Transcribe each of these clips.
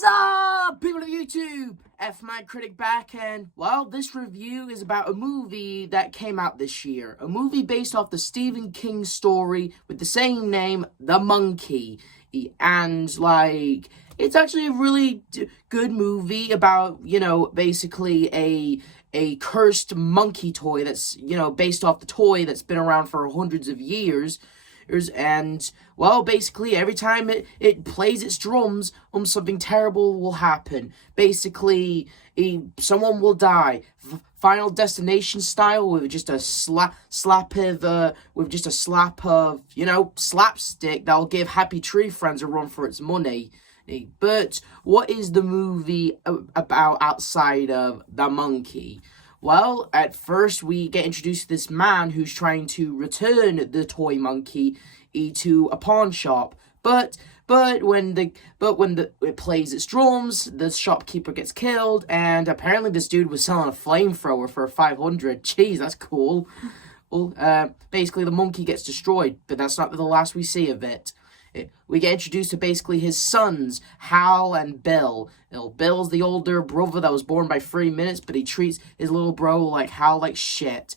What's up, people of YouTube? F-Man Critic back, and, well, this review is about a movie that came out this year. A movie based off the Stephen King story with the same name, The Monkey. And, it's actually a really good movie about, basically a cursed monkey toy that's, based off the toy that's been around for hundreds of years. And, well, basically, every time it plays its drums, something terrible will happen. Basically, someone will die. Final Destination style, with just a slap of, slapstick that'll give Happy Tree Friends a run for its money. But what is the movie about outside of The Monkey? Well, at first we get introduced to this man who's trying to return the toy monkey to a pawn shop. But when it plays its drums, the shopkeeper gets killed, and apparently this dude was selling a flamethrower for 500. Jeez, that's cool. Well, basically the monkey gets destroyed, but that's not the last we see of it. We get introduced to basically his sons, Hal and Bill. Bill's the older brother that was born by 3 minutes, but he treats his little bro like Hal like shit.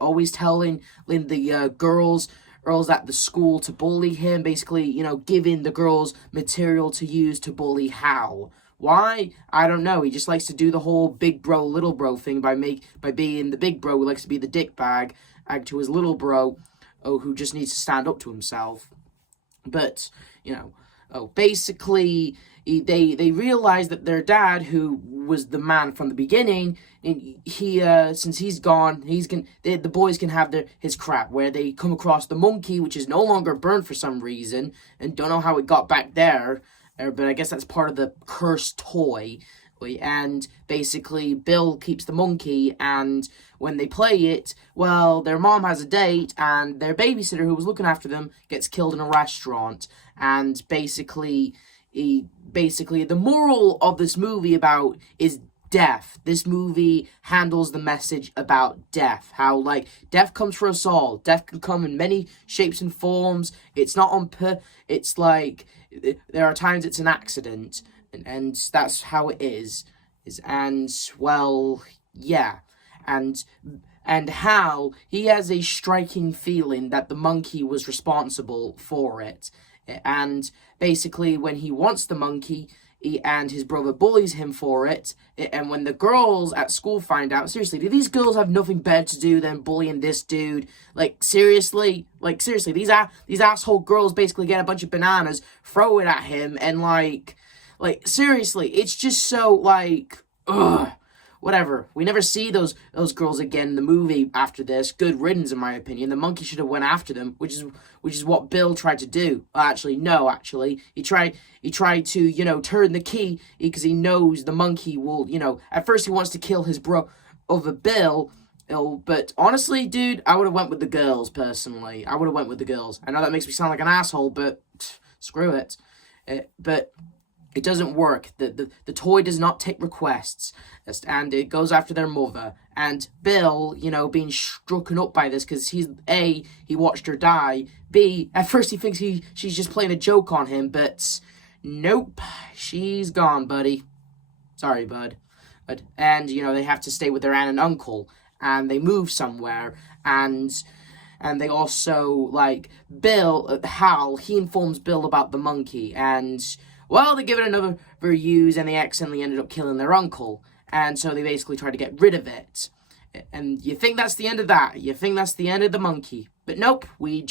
Always telling the girls at the school to bully him, basically, giving the girls material to use to bully Hal. Why? I don't know. He just likes to do the whole big bro, little bro thing by being the big bro who likes to be the dick bag to his little bro, who just needs to stand up to himself. But, basically, they realize that their dad, who was the man from the beginning, and since he's gone, the boys can have his crap, where they come across the monkey, which is no longer burned for some reason, and don't know how it got back there, but I guess that's part of the cursed toy. And basically, Bill keeps the monkey, and when they play it, well, their mom has a date, and their babysitter who was looking after them gets killed in a restaurant. And basically, the moral of this movie is death. This movie handles the message about death. How, death comes for us all. Death can come in many shapes and forms. It's not it's there are times it's an accident. And that's how it is. And, well, yeah. And Hal, he has a striking feeling that the monkey was responsible for it. And basically, when he wants the monkey, and his brother bullies him for it, and when the girls at school find out, seriously, do these girls have nothing better to do than bullying this dude? Seriously, these asshole girls basically get a bunch of bananas, throw it at him, and, seriously, it's just so, ugh, whatever. We never see those girls again in the movie after this. Good riddance, in my opinion. The monkey should have went after them, which is what Bill tried to do. He tried to, turn the key, because he knows the monkey will, at first he wants to kill his bro over Bill, but honestly, dude, I would have went with the girls, personally. I would have went with the girls. I know that makes me sound like an asshole, but screw it. But it doesn't work. The toy does not take requests, and it goes after their mother. And Bill, being strucken up by this, because he watched her die. B, at first he thinks she's just playing a joke on him, but nope, she's gone, buddy. Sorry, bud. And, they have to stay with their aunt and uncle, and they move somewhere, and they also, Bill, Hal, he informs Bill about the monkey, and, well, they give it another use, and they accidentally ended up killing their uncle. And so they basically try to get rid of it. And you think that's the end of that. You think that's the end of the monkey. But nope, we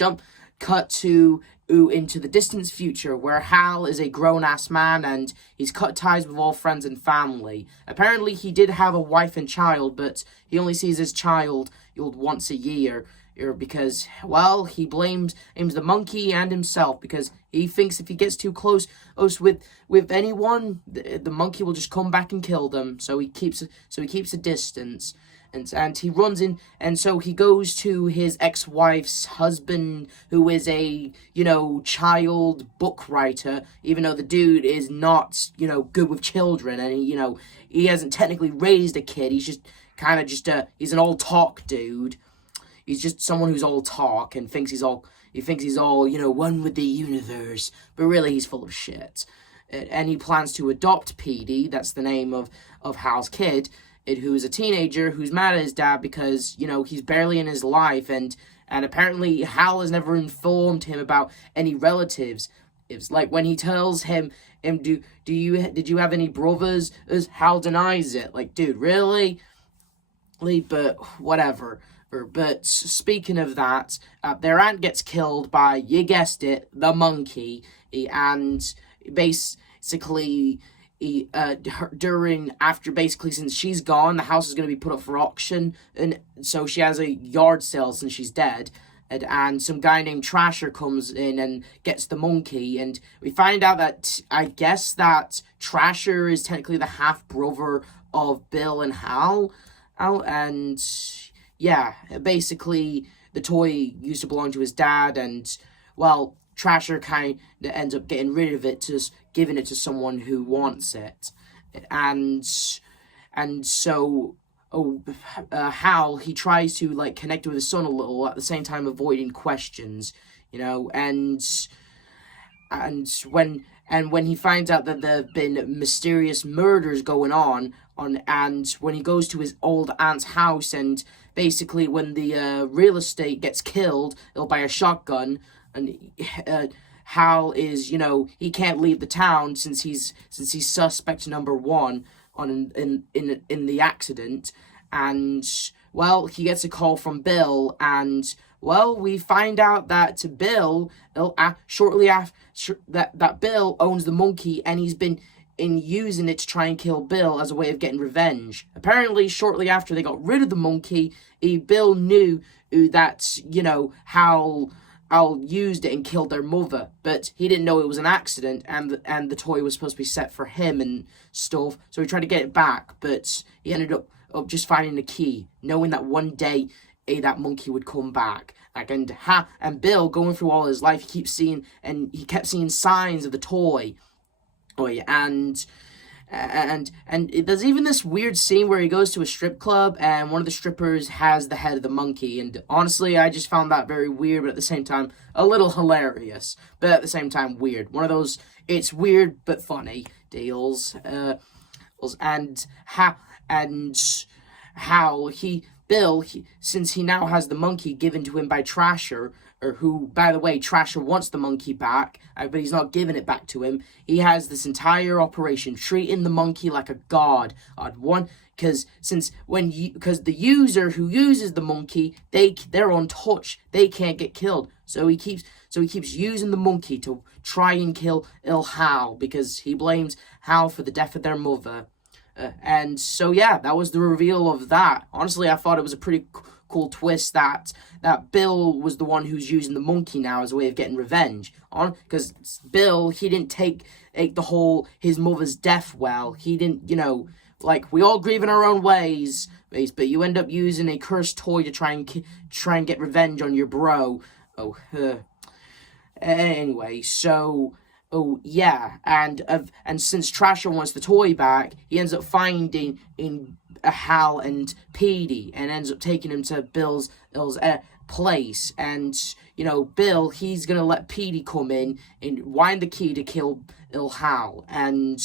cut into the distant future, where Hal is a grown-ass man, and he's cut ties with all friends and family. Apparently, he did have a wife and child, but he only sees his child once a year. Because, well, he blames the monkey and himself, because he thinks if he gets too close with anyone, the monkey will just come back and kill them. So he keeps a distance, and he runs in, and so he goes to his ex-wife's husband, who is a child book writer, even though the dude is not good with children, and he hasn't technically raised a kid. He's just he's an old talk dude. He's just someone who's all talk and thinks he's all, one with the universe. But really, he's full of shit. and he plans to adopt Petey. That's the name of Hal's kid, who's a teenager who's mad at his dad because, he's barely in his life, and apparently Hal has never informed him about any relatives. It's like when he tells him, did you have any brothers? As Hal denies it. Like, dude, really? But whatever. But speaking of that, their aunt gets killed by, you guessed it, the monkey, and basically, since she's gone, the house is going to be put up for auction, and so she has a yard sale since she's dead, and some guy named Trasher comes in and gets the monkey, and we find out that, I guess that Trasher is technically the half-brother of Bill and Hal, and yeah, basically, the toy used to belong to his dad, and, well, Trasher kind of ends up getting rid of it, just giving it to someone who wants it. And so, Hal, he tries to, connect with his son a little, at the same time avoiding questions, and when he finds out that there have been mysterious murders going on, and when he goes to his old aunt's house, and basically when the real estate gets killed, he'll buy a shotgun, and Hal is, he can't leave the town since he's suspect number one in the accident, and, well, he gets a call from Bill, and, well, we find out that Bill, shortly after, that Bill owns the monkey, and he's been using it to try and kill Bill as a way of getting revenge. Apparently, shortly after they got rid of the monkey, Bill knew that, Hal used it and killed their mother, but he didn't know it was an accident, and the toy was supposed to be set for him and stuff, so he tried to get it back, but he ended up just finding the key, knowing that one day that monkey would come back. And Bill, going through all his life, he kept seeing signs of the toy. Oh yeah, and there's even this weird scene where he goes to a strip club, and one of the strippers has the head of the monkey, and honestly, I just found that very weird, but at the same time, a little hilarious, but at the same time, weird. One of those, it's weird but funny deals, and how Bill, since he now has the monkey given to him by Trasher, or who, by the way, Trasher wants the monkey back, but he's not giving it back to him. He has this entire operation, treating the monkey like a god. Because the user who uses the monkey, they're untouched. They can't get killed. So he keeps using the monkey to try and kill Hal, because he blames Hal for the death of their mother. And so, yeah, that was the reveal of that. Honestly, I thought it was a pretty cool twist that Bill was the one who's using the monkey now as a way of getting revenge. Because Bill, he didn't take his mother's death well. He didn't, we all grieve in our own ways, but you end up using a cursed toy to try and get revenge on your bro. Anyway, so... Oh, yeah, and since Trasher wants the toy back, he ends up finding Hal and Petey, and ends up taking him to Bill's place, and, Bill, he's gonna let Petey come in and wind the key to kill Hal, and,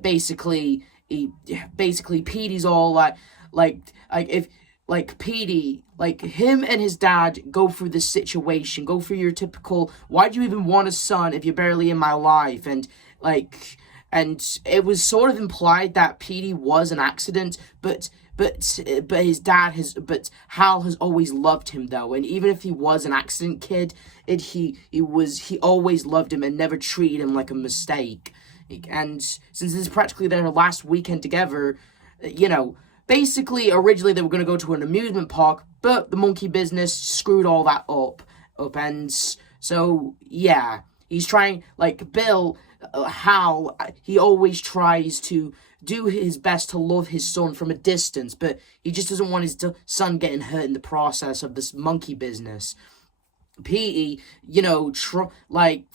basically, Petey's all Petey, him and his dad go through this situation, go through your typical, why'd you even want a son if you're barely in my life, and it was sort of implied that Petey was an accident, but Hal has always loved him, though, and even if he was an accident kid, he always loved him and never treated him like a mistake, and since this is practically their last weekend together, basically, originally they were going to go to an amusement park, but the monkey business screwed all that up, and so, yeah, he's trying, Bill, Hal, he always tries to do his best to love his son from a distance, but he just doesn't want his son getting hurt in the process of this monkey business. Petey,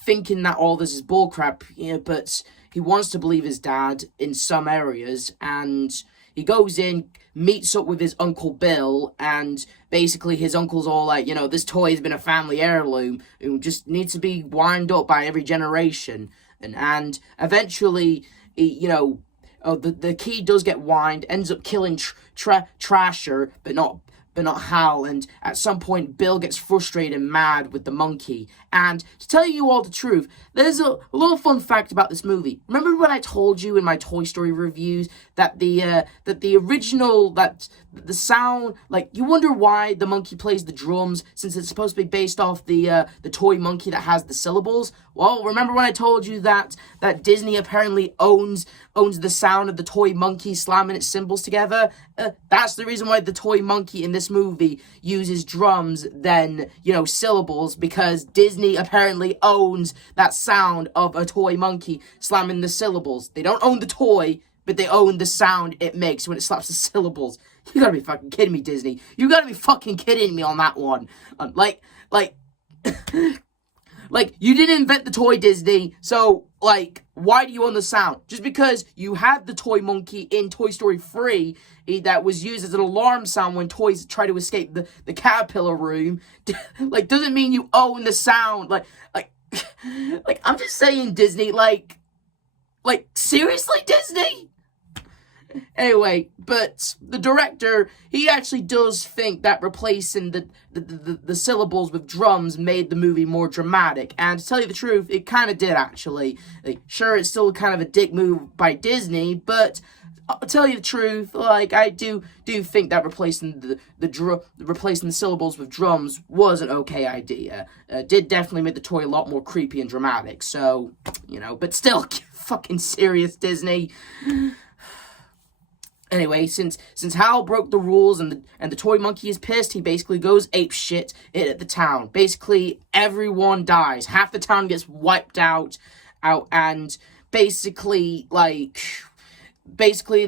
thinking that all this is bullcrap, but he wants to believe his dad in some areas, and... He goes in, meets up with his Uncle Bill, and basically his uncle's all this toy has been a family heirloom. It just needs to be wound up by every generation. and eventually, the key does get wind, ends up killing Trasher, but not Hal, and at some point Bill gets frustrated and mad with the monkey. And to tell you all the truth, there's a little fun fact about this movie. Remember when I told you in my Toy Story reviews that the original, that the sound, like, you wonder why the monkey plays the drums, since it's supposed to be based off the toy monkey that has the syllables? Well, remember when I told you that Disney apparently owns the sound of the toy monkey slamming its cymbals together? That's the reason why the toy monkey in this movie uses drums than, syllables, because Disney apparently owns that sound of a toy monkey slamming the syllables. They don't own the toy, but they own the sound it makes when it slaps the syllables. You gotta be fucking kidding me, Disney. You gotta be fucking kidding me on that one. Like, you didn't invent the toy, Disney, so, why do you own the sound? Just because you had the toy monkey in Toy Story 3 that was used as an alarm sound when toys try to escape the caterpillar room, doesn't mean you own the sound. I'm just saying, Disney, seriously, Disney? Anyway, but the director, he actually does think that replacing the syllables with drums made the movie more dramatic. And to tell you the truth, it kind of did, actually. Sure, it's still kind of a dick move by Disney, but I'll tell you the truth, I do think that replacing the syllables with drums was an okay idea. Did definitely make the toy a lot more creepy and dramatic. So, but still, fucking serious, Disney. Anyway, since Hal broke the rules and the toy monkey is pissed, he basically goes apeshit at the town. Basically, everyone dies. Half the town gets wiped out, and basically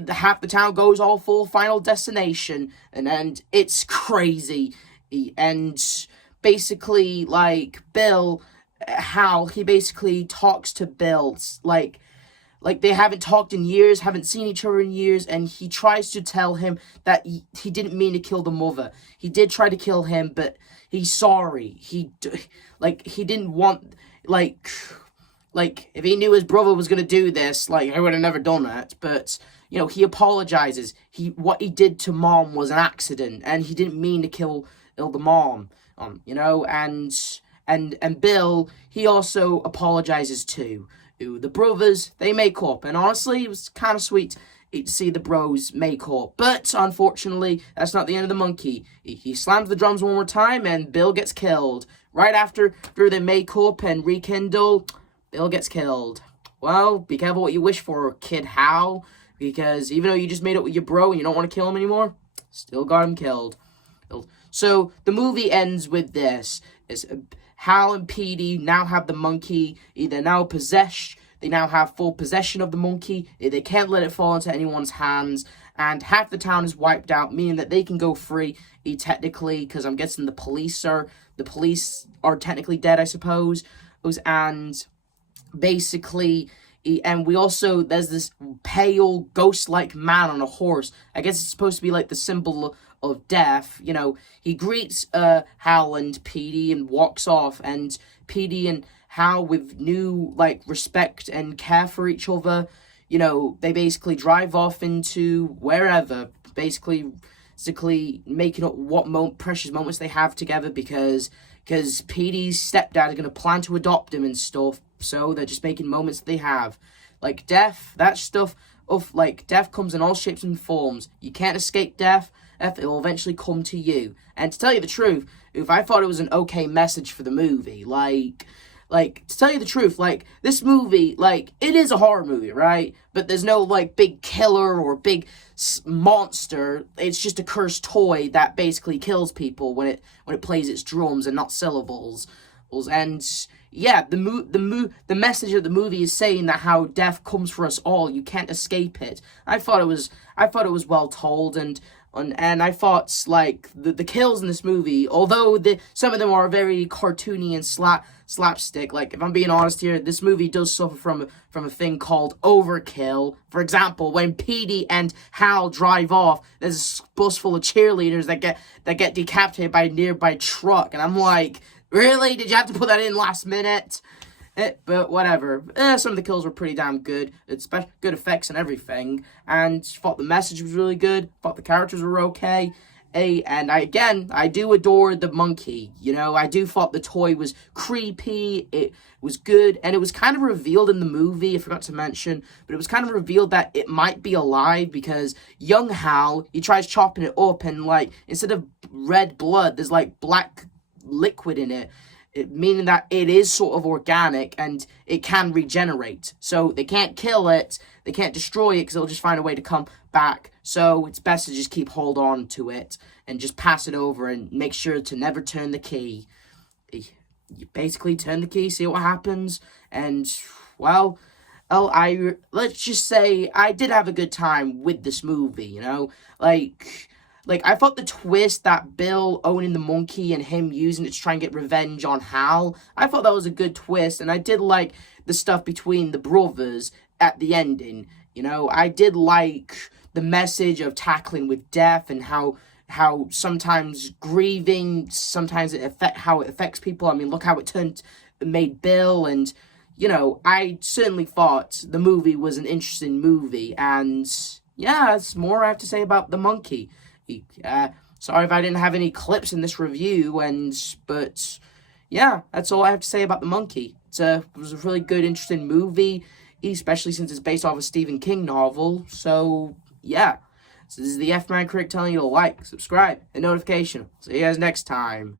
half the town goes all full Final Destination, and it's crazy. And basically, Hal, he basically talks to Bill, they haven't talked in years, haven't seen each other in years, and he tries to tell him that he didn't mean to kill the mother. He did try to kill him, but he's sorry. He didn't want, if he knew his brother was gonna do this, I would have never done it. But, he apologizes. What he did to Mom was an accident, and he didn't mean to kill the mom. And Bill, he also apologizes too. The brothers, they make up, and honestly, it was kind of sweet to see the bros make up. But unfortunately, that's not the end of the monkey. He slams the drums one more time, and Bill gets killed. Right after they make up and rekindle, Bill gets killed. Well, be careful what you wish for, kid Hal, because even though you just made up with your bro and you don't want to kill him anymore, still got him killed. So the movie ends with this. Hal and Petey now have the monkey. They now have full possession of the monkey. They can't let it fall into anyone's hands. And half the town is wiped out, meaning that they can go free, technically, because I'm guessing the police are technically dead, I suppose. And basically, and we also, there's this pale, ghost-like man on a horse. I guess it's supposed to be the symbol of death. He greets Hal and Petey and walks off, and Petey and Hal, with new respect and care for each other, they basically drive off into wherever, basically making up what precious moments they have together, because Petey's stepdad is going to plan to adopt him and stuff, so they're just making moments that they have. Death, that stuff of, death comes in all shapes and forms. You can't escape death. It will eventually come to you. And to tell you the truth, if I thought it was an okay message for the movie, to tell you the truth, this movie, it is a horror movie, right? But there's no, big killer or big monster. It's just a cursed toy that basically kills people when it plays its drums and not syllables. And yeah, the message of the movie is saying that how death comes for us all. You can't escape it. I thought it was well told, and I thought the kills in this movie, although some of them are very cartoony and slapstick. If I'm being honest here, this movie does suffer from a thing called overkill. For example, when Petey and Hal drive off, there's a bus full of cheerleaders that get decapitated by a nearby truck, and I'm like, really? Did you have to put that in last minute? But whatever. Some of the kills were pretty damn good. It's good effects and everything. And thought the message was really good. Thought the characters were okay. And I do adore the monkey. You know, I do thought the toy was creepy. It was good, and it was kind of revealed in the movie. I forgot to mention, but it was kind of revealed that it might be alive because young Hal, he tries chopping it up, and like instead of red blood, there's like black liquid in it. Meaning that it is sort of organic and it can regenerate. So they can't kill it, they can't destroy it because they'll just find a way to come back. So it's best to just keep hold on to it and just pass it over and make sure to never turn the key. You basically turn the key, see what happens, and well, let's just say I did have a good time with this movie. You know, like, I thought the twist that Bill owning the monkey and him using it to try and get revenge on Hal, I thought that was a good twist, and I did like the stuff between the brothers at the ending. You know, I did like the message of tackling with death and how sometimes grieving, sometimes how it affects people. I mean, look how made Bill, and, you know, I certainly thought the movie was an interesting movie, and yeah, that's more I have to say about the monkey. Sorry if I didn't have any clips in this review, but yeah, that's all I have to say about the monkey. It was a really good, interesting movie, especially since it's based off a Stephen King novel. So yeah, so this is the F-Man Critic telling you to like, subscribe, and notification. See you guys next time.